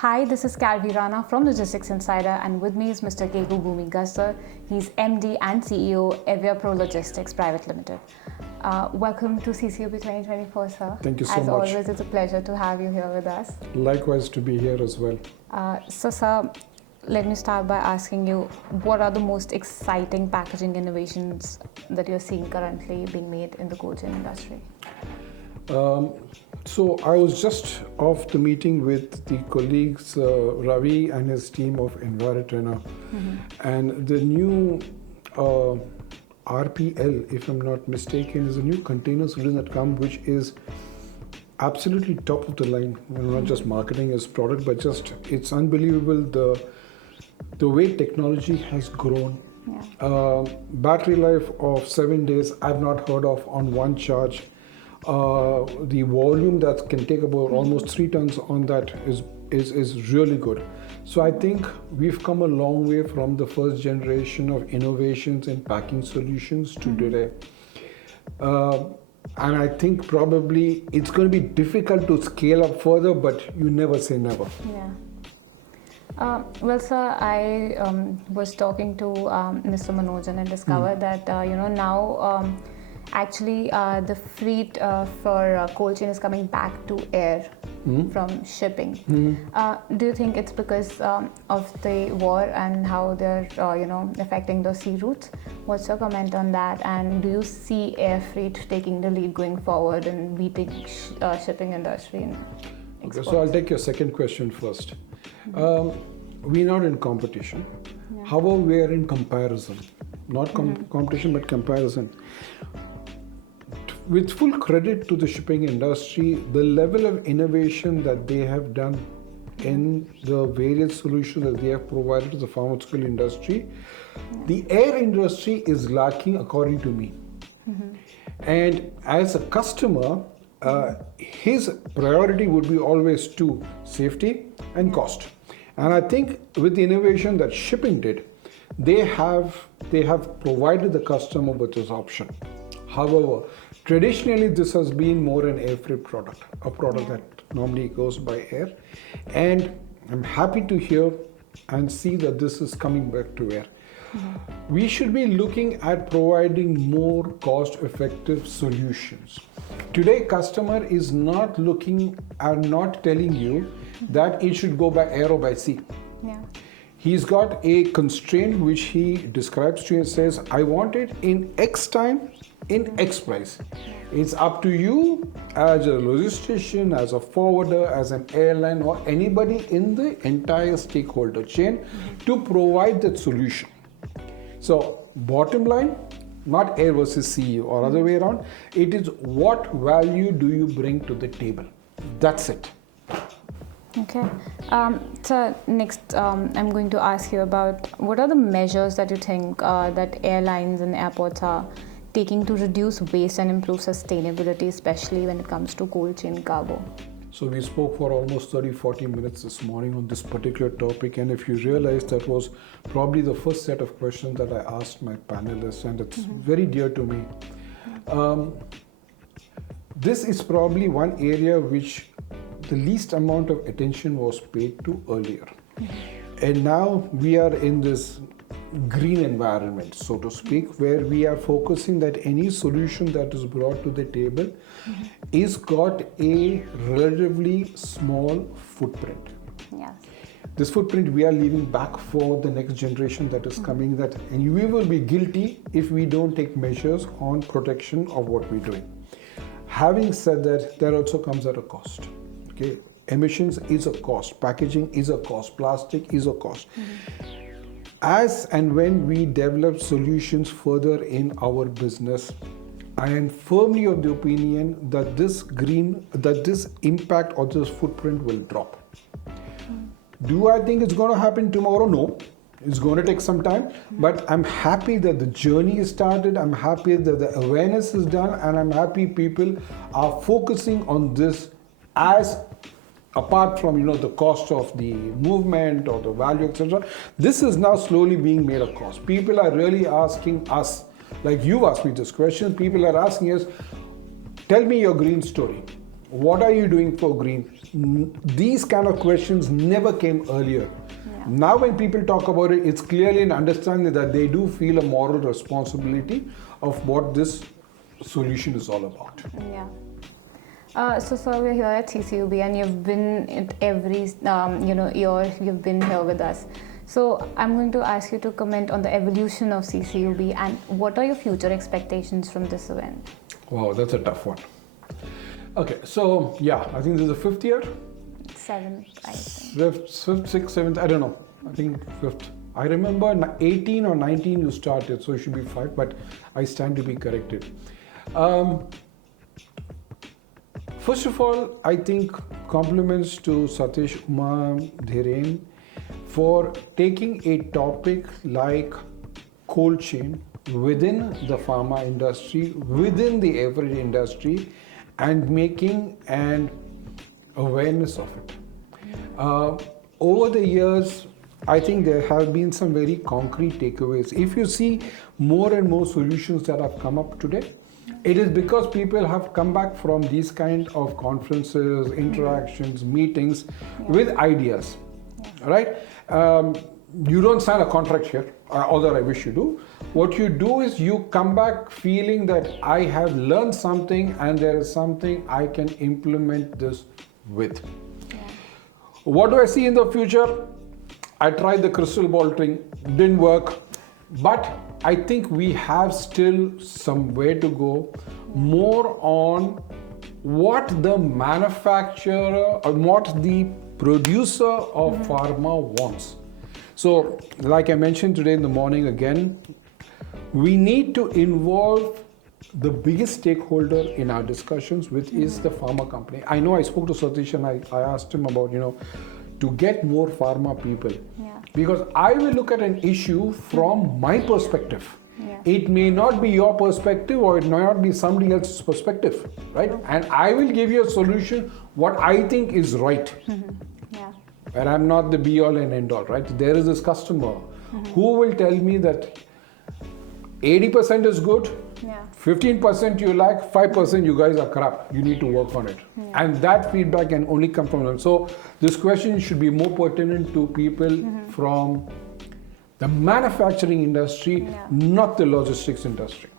Hi, this is Calvi Rana from Logistics Insider, and with me is Mr. Keku Bomi Gazder. He's MD and CEO, Aviapro Logistics Private Limited. Welcome to CCOP 2024, sir. Thank you so much. As always, it's a pleasure to have you here with us. Likewise to be here as well. So, sir, let me start by asking you, what are the most exciting packaging innovations that you're seeing currently being made in the cold chain industry? So I was just off the meeting with the colleagues, Ravi and his team of Envirotrena, and the new RPL, if I'm not mistaken, is a new container solution that comes, which is absolutely top of the line. Not just marketing as product, but just it's unbelievable the way technology has grown. Yeah. Battery life of 7 days I've not heard of on one charge. The volume that can take about almost 3 tons on that is really good. So I think we've come a long way from the first generation of innovations in packing solutions to today. And I think probably it's going to be difficult to scale up further, but you never say never. Yeah. Well, sir, I was talking to Mr. Manojan and discovered that now actually the freight for cold chain is coming back to air from shipping. Do you think it's because of the war and how they're affecting the sea routes? What's your comment on that? And do you see air freight taking the lead going forward and beating shipping industry in exports? Okay, so I'll take your second question first. We're not in competition. Yeah. However, we are in comparison. Not competition, but comparison. With full credit to the shipping industry, the level of innovation that they have done in the various solutions that they have provided to the pharmaceutical industry, the air industry is lacking according to me. And as a customer, his priority would be always to safety and cost. And I think with the innovation that shipping did, they have provided the customer with this option. However, traditionally this has been more an air freight product, a product that normally goes by air. And I'm happy to hear and see that this is coming back to air. We should be looking at providing more cost-effective solutions. Today, customer is not looking and not telling you that it should go by air or by sea. Yeah. He's got a constraint which he describes to you and says, I want it in X time, in X price. It's up to you as a logistician, as a forwarder, as an airline, or anybody in the entire stakeholder chain to provide that solution. So bottom line, not air versus sea or other way around, it is what value do you bring to the table? That's it. Okay. So next, I'm going to ask you about what are the measures that you think that airlines and airports are taking to reduce waste and improve sustainability, especially when it comes to cold chain cargo? So we spoke for almost 30-40 minutes this morning on this particular topic, and if you realize, that was probably the first set of questions that I asked my panelists, and it's very dear to me. This is probably one area which the least amount of attention was paid to earlier. And now we are in this green environment, so to speak, where we are focusing that any solution that is brought to the table is got a relatively small footprint. Yes. This footprint we are leaving back for the next generation that is coming, and we will be guilty if we don't take measures on protection of what we're doing. Having said that, there also comes at a cost. Okay, emissions is a cost, packaging is a cost, plastic is a cost. As and when we develop solutions further in our business, I am firmly of the opinion that this impact or this footprint will drop. Do I think it's going to happen tomorrow? No. It's going to take some time, but I'm happy that the journey is started. I'm happy that the awareness is done, and I'm happy people are focusing on this as apart from the cost of the movement or the value, etc. This is now slowly being made a cost. People are really asking us, like you asked me this question, people are asking us, tell me your green story. What are you doing for green? These kind of questions never came earlier. Now when people talk about it, it's clearly an understanding that they do feel a moral responsibility of what this solution is all about. Yeah. So sir, we're here at CCUB and you've been at every year you've been here with us. So I'm going to ask you to comment on the evolution of CCUB and what are your future expectations from this event? Wow, that's a tough one. Okay, so yeah, I think this is the 5th year. 7th, I think. 5th, 6th, 7th, I don't know. I think 5th. I remember 18 or 19 you started, so it should be 5, but I stand to be corrected. First of all, I think compliments to Satish Uma Dhiren for taking a topic like cold chain within the pharma industry, within the average industry, and making an awareness of it. Over the years, I think there have been some very concrete takeaways. If you see more and more solutions that have come up today, it is because people have come back from these kind of conferences, interactions, meetings with ideas, right? You don't sign a contract here, although I wish you do. What you do is you come back feeling that I have learned something and there is something I can implement this with. What do I see in the future? I tried the crystal ball thing, didn't work, but I think we have still some way to go, more on what the manufacturer or what the producer of pharma wants. So, like I mentioned today in the morning again, we need to involve the biggest stakeholder in our discussions, which is the pharma company. I know I spoke to Satish and I asked him about, to get more pharma people. Because I will look at an issue from my perspective. It may not be your perspective or it may not be somebody else's perspective, right? And I will give you a solution what I think is right. And I'm not the be all and end all, right? There is this customer who will tell me that 80% is good, 15% you like, 5% you guys are crap. You need to work on it. And that feedback can only come from them. So this question should be more pertinent to people from the manufacturing industry, not the logistics industry.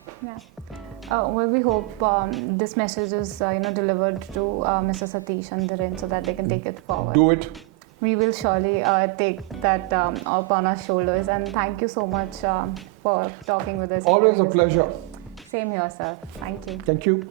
Well, we hope this message is delivered to Mr. Satish and Dhiren so that they can take it forward. Do it. We will surely take that upon our shoulders, and thank you so much for talking with us. Always a pleasure. Same here, sir. Thank you. Thank you.